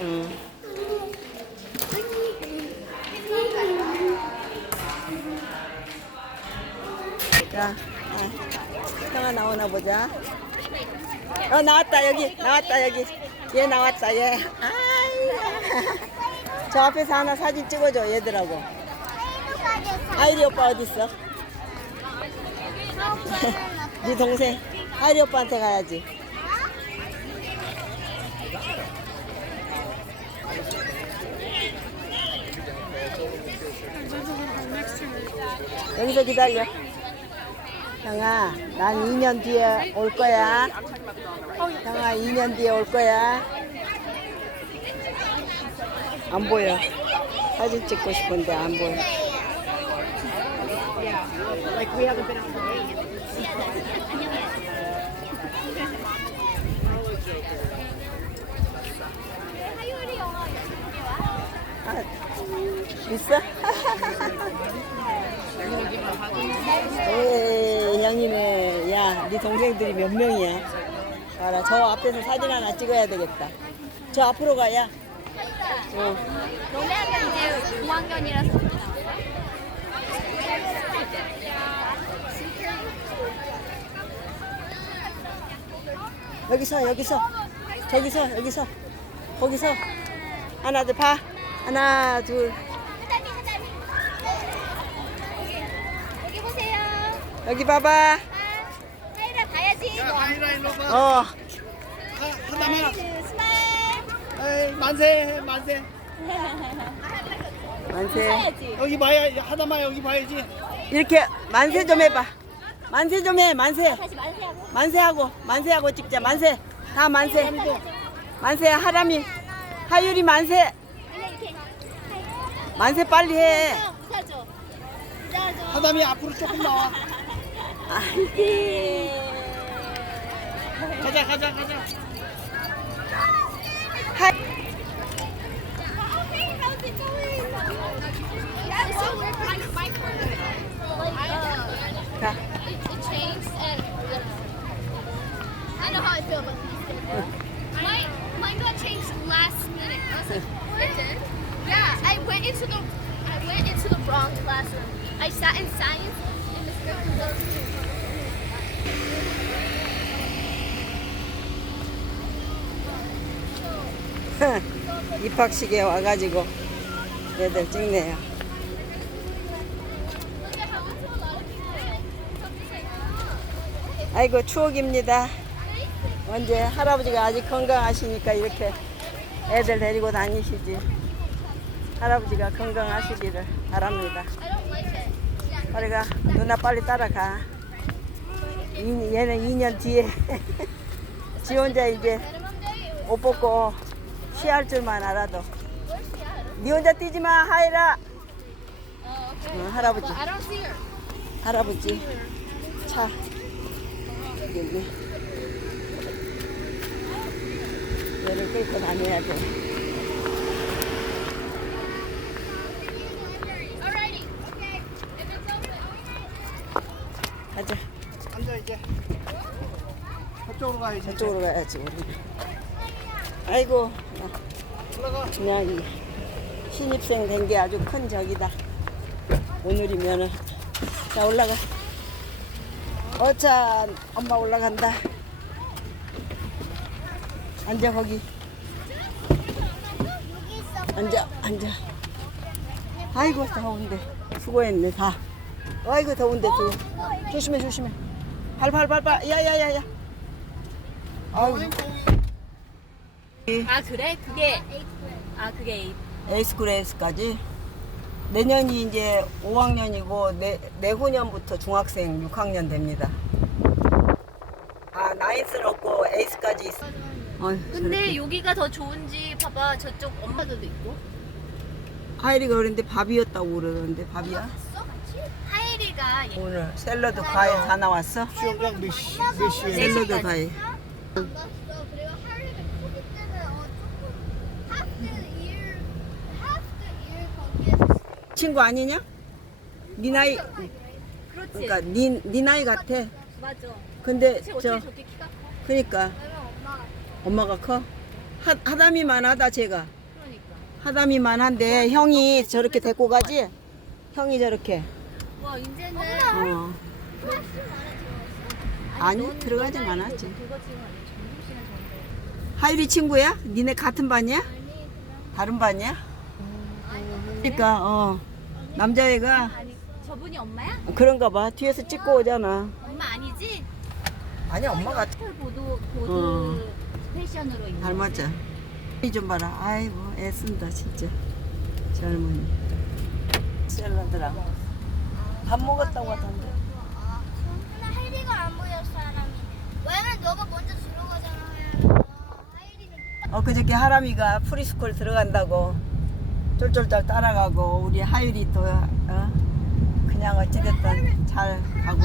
응. 자, 어. 형아 나오나 보자. 어 나왔다 여기 나왔다 여기 얘 나왔다 얘. 저 앞에서 하나 사진 찍어줘 얘들하고. 아이리 오빠 어디 있어? 네 동생 아이리 오빠한테 가야지. 여기서 기다려. 형아, 난 2년 뒤에 올 거야. 형아, 2년 뒤에 올 거야. 안 보여. 사진 찍고 싶은데 안 보여. 아, 있어? 에이, 형이네. 야, 네 동생들이 몇 명이야? 알아, 저 앞에서 사진 하나 찍어야 되겠다. 저 앞으로 가야. 어. 너네는 이제 5학년이라서 여기서, 여기서, 저기서, 여기서, 거기서. 하나, 둘, 봐. 하나, 둘. 하다미 하다미 여기 보세요 여기 봐봐. 아, 하이라 봐야지 너 아이라 일로 봐. 어, 하, 하나만. 그 스마일 에이, 만세, 만세. 만세. 여기 봐야 하나만 여기 봐야지. 이렇게 만세 좀 해봐. 만세 좀 해, 만세. 다시 만세하고 만세하고, 만세하고 찍자, 만세. 다 만세. 만세, 하람이. 하율이 만세. 만세 빨리 해. 하담이 앞으로 조금 나와. 아이고. 가자, 가자, 가자. 하, Okay, how's it going? Yeah, so we're kind of my corner. Like, uh, 자, it, it changed and I know how I feel, but mine, mine got changed last minute. I was like, it did? Yeah, I went into the I went into the wrong classroom. I sat in science and Miss Griffin goes 입학식에 와가지고 애들 찍네요. 아이고 추억입니다. 언제 할아버지가 아직 건강하시니까 이렇게 애들 데리고 다니시지. 할아버지가 건강하시기를 바랍니다. 빨리 가. 누나 빨리 따라가. 이- 얘는 2년 뒤에 지 혼자 이제. 옷 벗고 쉬할 줄만 알아도. 니 혼자 뛰지 마, 하이라. Oh. 응, 할아버지. 할아버지. 차. 여기. 얘를 끌고 다녀야 돼. 가자. 이제. 저쪽으로 가야지. 저쪽으로 가야지, 우리. 아이고, 올라가. 그냥 이 신입생 된 게 아주 큰 적이다. 오늘이면은. 자, 올라가. 어차, 엄마 올라간다. 앉아, 거기. 앉아, 앉아. 아이고, 더운데. 수고했네, 다. 아이고, 더운데, 더워. 조심해, 조심해. 발, 발, 발, 발. 야, 야, 야, 야. 아이고. 아 그래? 그게 아 그게 에이스 그레이스까지 내년이 이제 5학년이고 내, 내후년부터 중학생 6학년 됩니다. 아 나인스는 없고 에이스까지 있어. 어휴, 근데 여기가 더 좋은지 봐봐 저쪽 엄마들도 있고 하이리가 그런데 밥이었다고 그러는데 밥이야? 하이리가 얘- 오늘 샐러드 과일 다 나왔어? 수영장 몇, 시, 몇 시에? 샐러드 과일. 친구 아니냐? 네 나이 그렇지 그러니까 네, 네 나이 같아. 맞아 근데 저 그러니까 엄마가 커? 하, 하담이만 하다 제가 그러니까. 하담이만 한데 형이 저렇게 데리고 가지 형이 저렇게 와 이제는 어. 아니 들어가진 않았지. 하율이 친구야? 니네 같은 반이야? 다른 반이야? 그러니까 어 남자애가 저분이 엄마야? 그런가 봐 뒤에서 찍고 오잖아 엄마 아니지? 아니 엄마가 호텔 보도 보드 어. 패션으로. 닮았자 이좀 봐라 아이고 애쓴다 진짜 젊은이 샐러드랑 밥 먹었다고 하던데 근데 하이리가 안 보여 사람이. 왜냐면 너가 먼저 들어가잖아. 하이리는 엊그저께 하람이가 프리스쿨 들어간다고 쫄쫄쫄 따라가고 우리 하율이 또 어? 그냥 어찌됐든 잘 가고